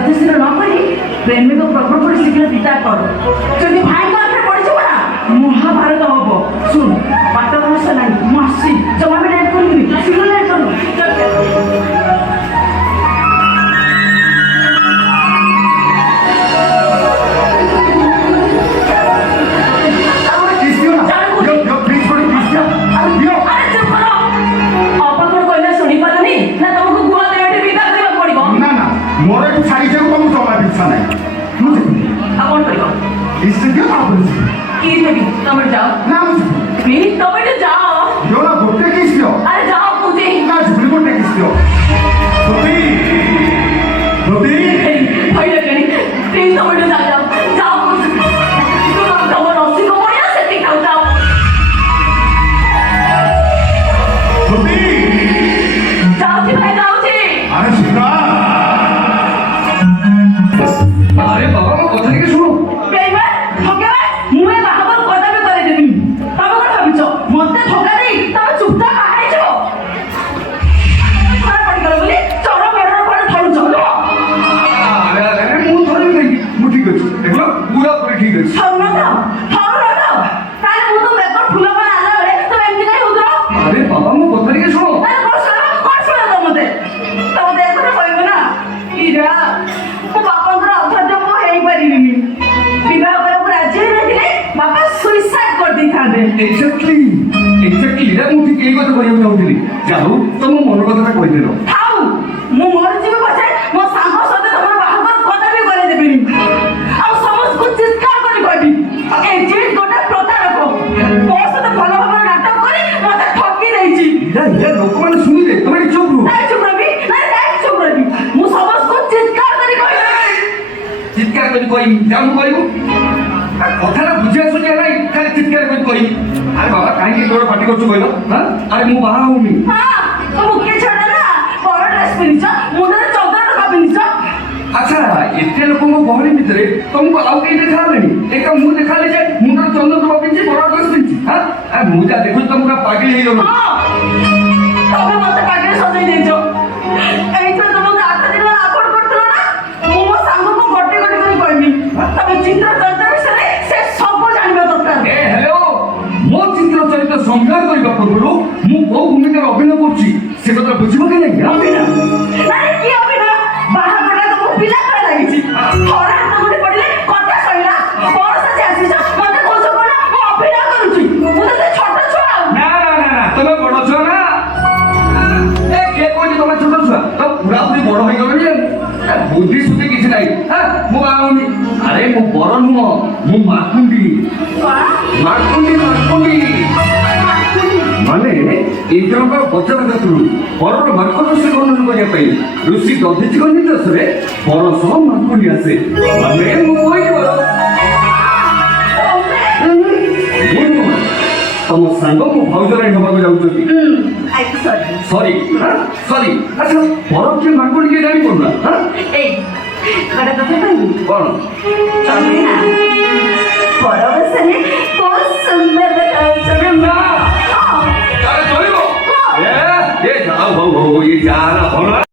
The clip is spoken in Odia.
যথেষ্ট ন করি প্রেমিক প্রপর করে শীঘ্র বিদায় কর যদি ভাইଙ୍କ হাতে পড়িଯିବ না মহাভারত হব শুন বাଟ ବସ ନାହିଁ ମୁଁ ଆସିଛି ଜମା ବି ଲେଟ୍ କରିବିନି ଶୀଘ୍ର ଲେଟ୍ କରୁ मोर एक छाई जे को जमा इच्छा नहीं मुझे कौन करियो इससे क्या आप की देबी तुम जाओ ना मुझे प्लीज तुम जाओ यो ना गोटे किस दियो अरे जाओ मुझे ना जुबली गोटे किस दियो धोती धोती भाई लगनी प्लीज तुम जाओ जाओ जाओ तुम रस्सी को मोड़िया से दिखाओ जाओ धोती जाओ जी भाई जाओ जी अरे सुना अरे बाबा को কথা থেকে শুনো বেইমান ঠকেবা মুয়ে বাহাবর কথা বি করে দেবি তবে কোন ভাবিছো মতে ঠকা দেই তবে চুপচাপ বাহাই যাও খারাপ পড়ি গেল বলি চড় মেড় করে ধরু চলো আরে আরে মু ধরি নাই মু ঠিক আছে দেখলো পুরা পুরি ঠিক আছে সামনে দাও সামনে দাও তাহলে মু তো বেকর ফুল মানে আলা বলে তো এমনি কাই হতো আরে বাবা মু কথা থেকে শুনো আরে কোন শুনে তো মতে এখন কইব না ইরা ମୋ ବାପାଙ୍କର ଅଧୈର୍ଯ୍ୟ ମୁଁ ହେଇପାରିବିନି ବିବାହ କରିବାକୁ ରାଜି ହେଇନଥିଲେ ବାପା ସୁଇସାଇଡ୍ କରିଦେଇଥାନ୍ତେ ଏକ୍ସାକ୍ଟଲି ଏଟା ମୁଁ ଠିକ ଏଇ କଥା କହିବାକୁ ଚାହୁଁଥିଲି ଯାହା ହଉ ତମ ମନ କଥାଟା କହିଦେଲ ଥାଉ ମୁଁ ମରିଯିବି ପଛେ ମୋ ସାଙ୍ଗ ସହିତ ତମର ବାହାଘର କଥା ବି କରେଇଦେବିନି ଆଉ ସମସ୍ତଙ୍କୁ ଚିତ୍କାର କରି କହିବି ଏ ଜିତ ଗୋଟେ ପ୍ରତାରକ ମୋ ସହିତ ଭଲ ଭାବରେ ନାଟକ କରି ମତେ ଠକି ଦେଇଛି ଲୋକମାନେ ଶୁଣିଲେ ତମେ ଟିକେ ଚୁପ୍ ରୁହ ନାଇଁ ଚୁପ୍ ରହିବି ନାଇଁ ଚୁପ୍ ରହିବି ମୁଁ ସମସ୍ତଙ୍କୁ ଚିତ୍କାର କରି କହିବି ଚିତ୍କାର କରି କହିବି ଯାହା ମୁଁ କହିବୁ କଥାଟା ବୁଝିବା ଶୁଣିବା ନାହିଁ ଖାଲି ଚିତ୍କାର କରି କହିବି ଆରେ ବାବା କାହିଁକି ତୋର ପାଟି କରୁଛୁ କହିଲ ଆରେ ମୁଁ ବାହା ହଉନି ହଁ ତ ମୁଖ୍ୟ ଛଡା ନା ବଡ ଡ୍ରେସ୍ ପିନ୍ଧିଛ ମୁଣ୍ଡରେ ଚନ୍ଦନ ଟଙ୍କା ପିନ୍ଧିଛ ଆଚ୍ଛା ଏତେ ଲୋକଙ୍କ ଗହଳି ଭିତରେ ତମକୁ ଆଉ କେହି ଦେଖାହେଲେଣି ଏକା ମୁଁ ଦେଖାହେଲେ ଯେ ମୁଣ୍ଡରେ ଚନ୍ଦନ ଟଙ୍କା ପିନ୍ଧି ବଡ ଡ୍ରେସ୍ ପିନ୍ଧି ମୁଁ ଯାହା ଦେଖୁଛି ତମକୁ ପୁରା ପାଗଳି ହେଇଗଲ ତମେ ମତେ ପାଗରେ ସଜେଇ ଦେଇଛ ଏଇଥିରେ ତମକୁ 8 ଦିନ ଆକଟ କରୁଥିଲ ନା ମୁଁ ମୋ ସାଙ୍ଗକୁ ଗୋଟେ ଗୋଟେ କରି କହିବି ତମେ ଚିତ୍ର ଚରିତ୍ର ବିଷୟରେ ସେ ସବୁ ଜାଣିବା ଦରକାର ହ୍ୟାଲୋ ମୋ ଚିତ୍ର ଚରିତ୍ର ସଂହାର କରିବା ପୂର୍ବରୁ ମୁଁ କୋଉ ଭୂମିକାରେ ଅଭିନୟ କରୁଛି ସେ କଥା ବୁଝିବ କି ନାହିଁ ଅଭିନୟ ନାଇଁ କି ଅଭିନୟ ବାହାଘରଟା ତମକୁ ପିଲା ଭଳିଆ ଲାଗିଛି ଥରେ ହାତ ମୁଠି ପଡ଼ିଲେ କଥା ସଇଲା ବଡ଼ ସାଥି ଆସିଛ ମତେ କହୁଛ କଣ ମୁଁ ଅଭିନୟ କରୁଛି ମୁଁ ତ ଛୋଟ ଛୁଆ ନା ତମେ ବଡ ଛୁଆ ନା କିଏ କହୁଛି ତମେ ଛୋଟ ଛୁଆ ତ ପୁରାପୁରି ବଡ ହେଇଗଲଣି ବୁଦ୍ଧି ସୁଦ୍ଧି କିଛି ନାହିଁ ମୁଁ ବାହା ହଉନି ଆରେ ମୁଁ ବର ନୁହଁ ମୁଁ ମାର୍କୁଣ୍ଡି ମାନେ ଇନ୍ଦ୍ରଙ୍କର ବଚନ କ୍ଷେତ୍ରରୁ ବରର ମାର୍ଗଦର୍ଶନ ବର୍ଣ୍ଣନ କରିବା ପାଇଁ ଋଷି ଦଧିଚିଙ୍କ ନିର୍ଦ୍ଦେଶରେ ବର ସହ ମାର୍କୁଣ୍ଡି ଆସେ ମାନେ ମୁଁ କହିଲି ବର ତମ ସାଙ୍ଗ ମୋ ଭାଉଜରାଣୀ ହେବାକୁ ଯାଉଛନ୍ତି ସରି ଆଚ୍ଛା ବର କିଏ ମାର୍କୁଣ୍ଡି କିଏ ଜାଣିପାରୁନା ଗୋଟେ କଥା କହିବି କଣ ତମେ ନା ପରବେଶରେ ବହୁତ ସୁନ୍ଦର ଦେଖାଯାଉଛ ନା ଚଳିବ ଏ ଯା